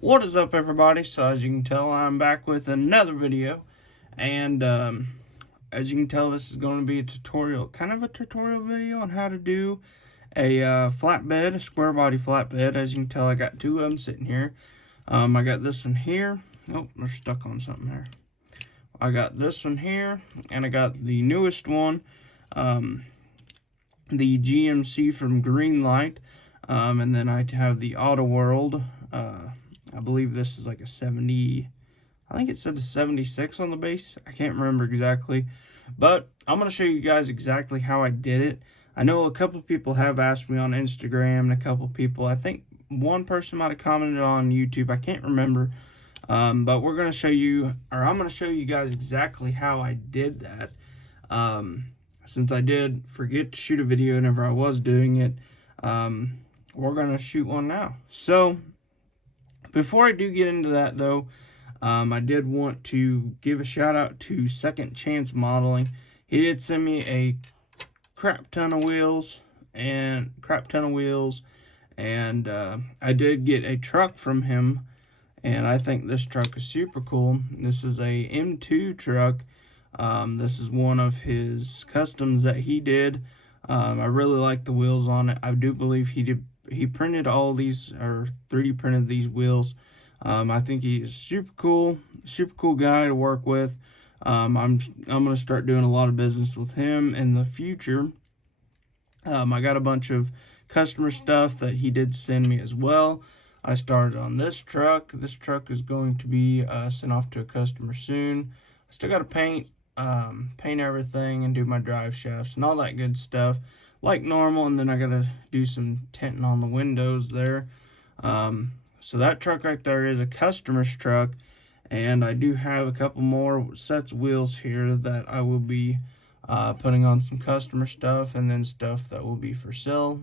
What is up, everybody? So as you can tell, I'm back with another video, and as you can tell, this is going to be a tutorial, kind of a tutorial video on how to do a flatbed, a square body flatbed. As you can tell, I got two of them sitting here. I got this one here. Oh, they're stuck on something there. I got this one here, and I got the newest one, the GMC from Greenlight, and then I have the Auto World. I believe this is like a 70, I think it said a 76 on the base. I can't remember exactly, but I'm going to show you guys exactly how I did it. I know a couple people have asked me on Instagram, and a couple people, I think one person might have commented on YouTube. I can't remember, but we're going to show you, or I'm going to show you guys exactly how I did that. Since I did forget to shoot a video whenever I was doing it, we're going to shoot one now. So before I do get into that, though, I did want to give a shout out to Second Chance Modeling. He did send me a crap ton of wheels, and I did get a truck from him, and I think this truck is super cool. This is a M2 truck. This is one of his customs that he did. I really like the wheels on it. I do believe he printed all these, or 3D printed these wheels. I think he's super cool guy to work with. I'm gonna start doing a lot of business with him in the future. I got a bunch of customer stuff that he did send me as well. I started on this truck. This truck is going to be sent off to a customer soon. I still got to paint everything and do my drive shafts and all that good stuff like normal, and then I gotta do some tinting on the windows there. So that truck right there is a customer's truck, and I do have a couple more sets of wheels here that I will be putting on some customer stuff, and then stuff that will be for sale.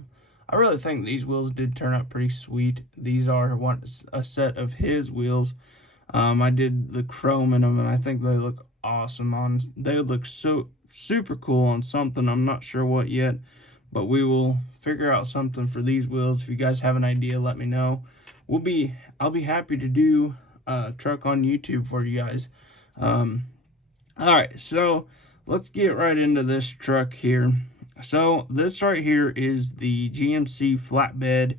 I really think these wheels did turn out pretty sweet. These are a set of his wheels. I did the chrome in them, and I think they look awesome on. They would look so super cool on something. I'm not sure what yet, but we will figure out something for these wheels. If you guys have an idea, let me know. I'll be happy to do a truck on YouTube for you guys. All right, so let's get right into this truck here. So this right here is the GMC flatbed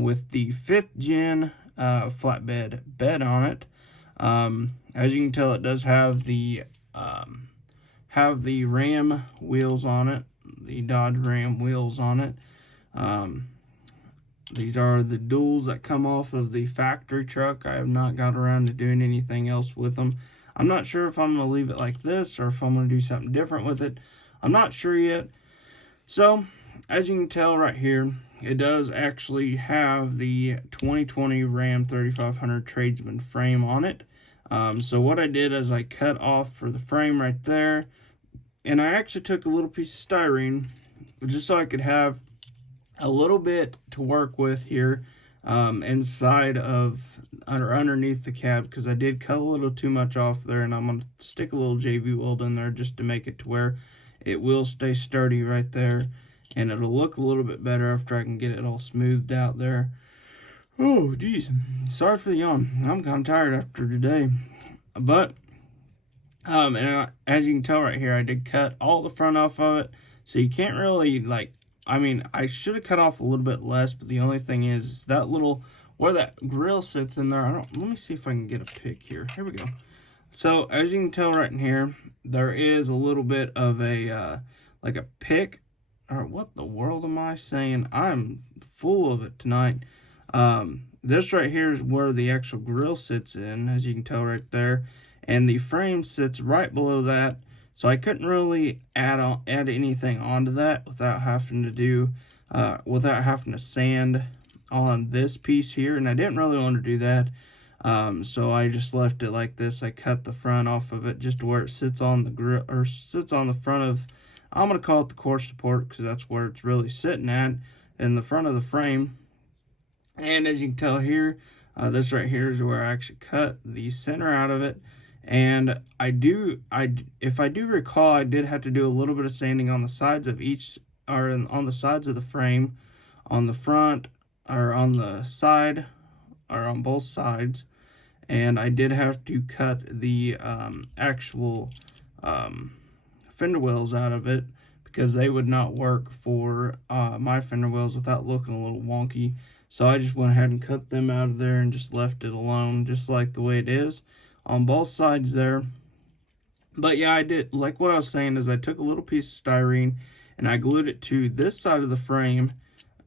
with the 5th gen flatbed bed on it. As you can tell, it does have the Ram wheels on it, the Dodge Ram wheels on it. These are the duals that come off of the factory truck. I have not got around to doing anything else with them. I'm not sure if I'm going to leave it like this or if I'm going to do something different with it. I'm not sure yet. So, as you can tell right here, it does actually have the 2020 Ram 3500 Tradesman frame on it. So what I did is I cut off for the frame right there, and I actually took a little piece of styrene just so I could have a little bit to work with here inside of, or underneath the cab, because I did cut a little too much off there, and I'm going to stick a little JV weld in there just to make it to where it will stay sturdy right there, and it'll look a little bit better after I can get it all smoothed out there. Oh, geez. Sorry for the yawn. I'm kind of tired after today. But, as you can tell right here, I did cut all the front off of it. So you can't really, I should have cut off a little bit less, but the only thing is that little, where that grill sits in there, let me see if I can get a pic here. Here we go. So, as you can tell right in here, there is a little bit of a, like a pick. Or what the world am I saying? I'm full of it tonight. This right here is where the actual grill sits in, as you can tell right there, and the frame sits right below that. So I couldn't really add anything onto that without having to sand on this piece here, and I didn't really want to do that. So I just left it like this. I cut the front off of it just to where it sits on the grill, or sits on the front of, I'm gonna call it the core support, because that's where it's really sitting at, in the front of the frame. And as you can tell here, this right here is where I actually cut the center out of it. And if I do recall, I did have to do a little bit of sanding on the sides of each, on the sides of the frame, on the front, or on the side or on both sides, and I did have to cut the actual fender wells out of it because they would not work for my fender wells without looking a little wonky. So I just went ahead and cut them out of there and just left it alone, just like the way it is on both sides there. But yeah, I did, like what I was saying is I took a little piece of styrene and I glued it to this side of the frame,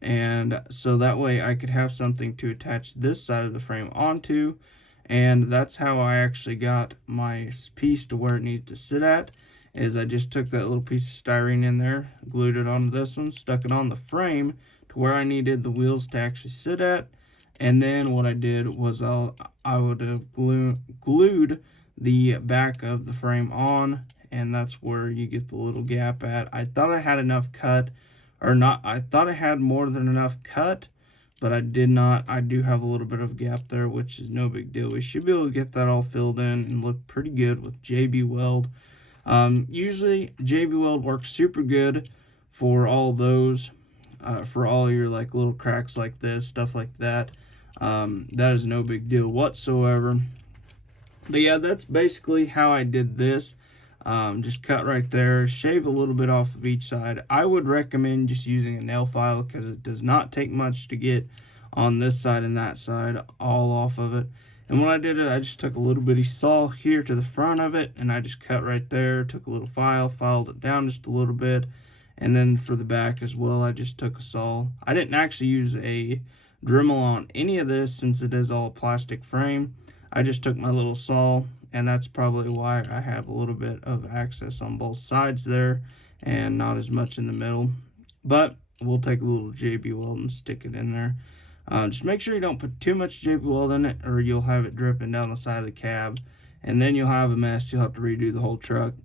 and so that way I could have something to attach this side of the frame onto, and that's how I actually got my piece to where it needs to sit at. Is I just took that little piece of styrene in there, glued it onto this one, stuck it on the frame to where I needed the wheels to actually sit at, and then what I did was I would have glued the back of the frame on, and that's where you get the little gap at. I thought I had enough cut, or not, I thought I had more than enough cut, but I did not. I do have a little bit of a gap there, which is no big deal. We should be able to get that all filled in and look pretty good with JB Weld. Usually JB Weld works super good for all those, for all your like little cracks like this, stuff like that. That is no big deal whatsoever. But yeah, that's basically how I did this. Just cut right there, shave a little bit off of each side. I would recommend just using a nail file because it does not take much to get on this side and that side all off of it. And when I did it, I just took a little bitty saw here to the front of it, and I just cut right there, took a little file, filed it down just a little bit, and then for the back as well, I just took a saw. I didn't actually use a Dremel on any of this since it is all plastic frame. I just took my little saw, and that's probably why I have a little bit of access on both sides there and not as much in the middle. But we'll take a little JB Weld and stick it in there. Just make sure you don't put too much JB Weld in it, or you'll have it dripping down the side of the cab, and then you'll have a mess. You'll have to redo the whole truck.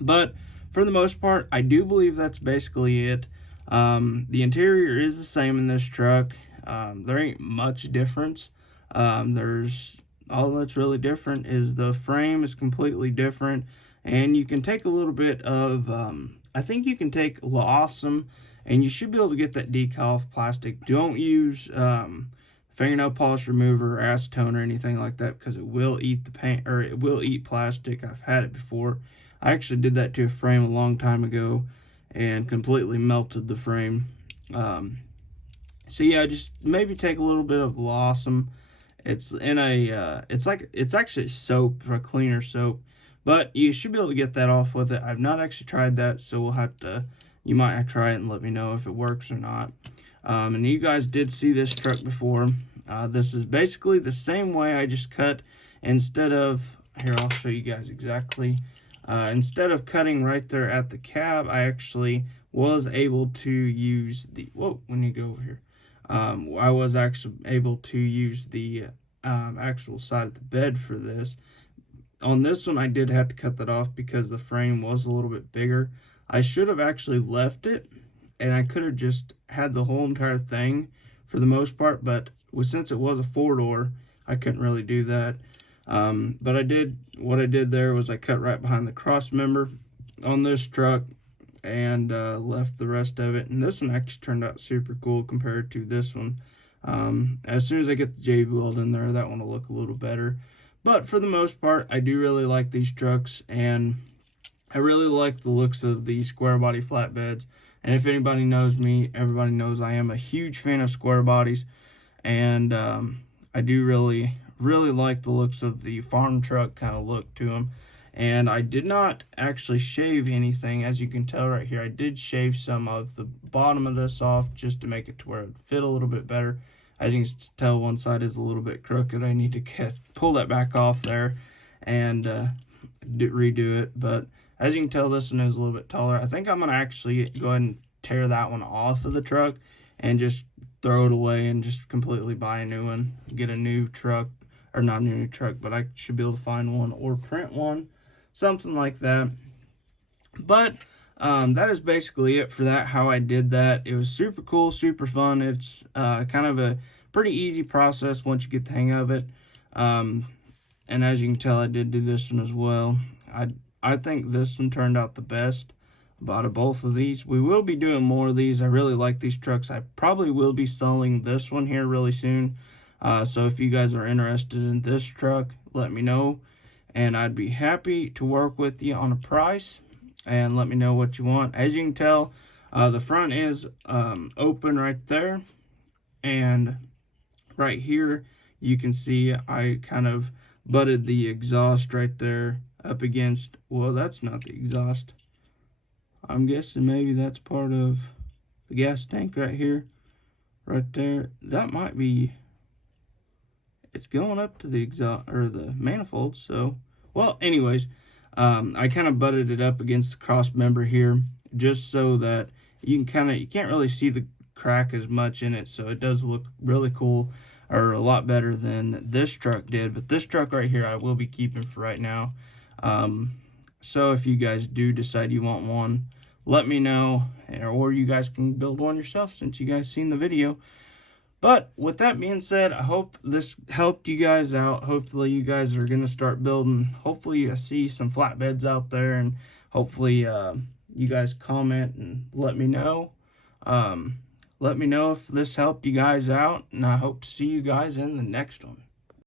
But for the most part, I do believe that's basically it. The interior is the same in this truck. There ain't much difference. All that's really different is the frame is completely different, and you can take a little bit of, I think you can take Lawsome, and you should be able to get that decal off plastic. Don't use fingernail polish remover or acetone or anything like that, because it will eat the paint, or it will eat plastic. I've had it before. I actually did that to a frame a long time ago and completely melted the frame. So yeah, just maybe take a little bit of Lawsome. It's in a, it's actually soap, or a cleaner soap, but you should be able to get that off with it. I've not actually tried that, so we'll have to, you might have to try it and let me know if it works or not. And you guys did see this truck before. This is basically the same way. I just cut, instead of, here, I'll show you guys exactly. Instead of cutting right there at the cab, I actually was able to use the, when you go over here. I was actually able to use the actual side of the bed for this. On this one, I did have to cut that off because the frame was a little bit bigger. I should have actually left it, and I could have just had the whole entire thing for the most part, but since it was a 4-door, I couldn't really do that. But what I did there was I cut right behind the cross member on this truck, and left the rest of it. And this one actually turned out super cool compared to this one. As soon as I get the JB Weld in there, that one will look a little better. But for the most part, I do really like these trucks, and I really like the looks of these square body flatbeds. And if anybody knows me, everybody knows I am a huge fan of square bodies, and I do really like the looks of the farm truck kind of look to them. And I did not actually shave anything. As you can tell right here, I did shave some of the bottom of this off just to make it to where it would fit a little bit better. As you can tell, one side is a little bit crooked. I need to pull that back off there and redo it. But as you can tell, this one is a little bit taller. I think I'm going to actually go ahead and tear that one off of the truck and just throw it away and just completely buy a new one. Get a new truck, or not a new truck, but I should be able to find one or print one. Something like that. But that is basically it for that, how I did that. It was super cool, super fun. It's kind of a pretty easy process once you get the hang of it. And as you can tell, I did do this one as well. I think this one turned out the best out of both of these. We will be doing more of these. I really like these trucks. I probably will be selling this one here really soon. So if you guys are interested in this truck, let me know, and I'd be happy to work with you on a price, and let me know what you want. As you can tell, the front is open right there, and right here you can see I kind of butted the exhaust right there up against, well, that's not the exhaust. I'm guessing maybe that's part of the gas tank right here, right there. That might be, it's going up to the exhaust or the manifold. So, well, anyways, I kind of butted it up against the cross member here just so that you can't really see the crack as much in it, so it does look really cool, or a lot better than this truck did. But this truck right here I will be keeping for right now. So if you guys do decide you want one, let me know, or you guys can build one yourself since you guys seen the video. But with that being said, I hope this helped you guys out. Hopefully you guys are going to start building. Hopefully you see some flatbeds out there, and hopefully you guys comment and let me know. Let me know if this helped you guys out, and I hope to see you guys in the next one.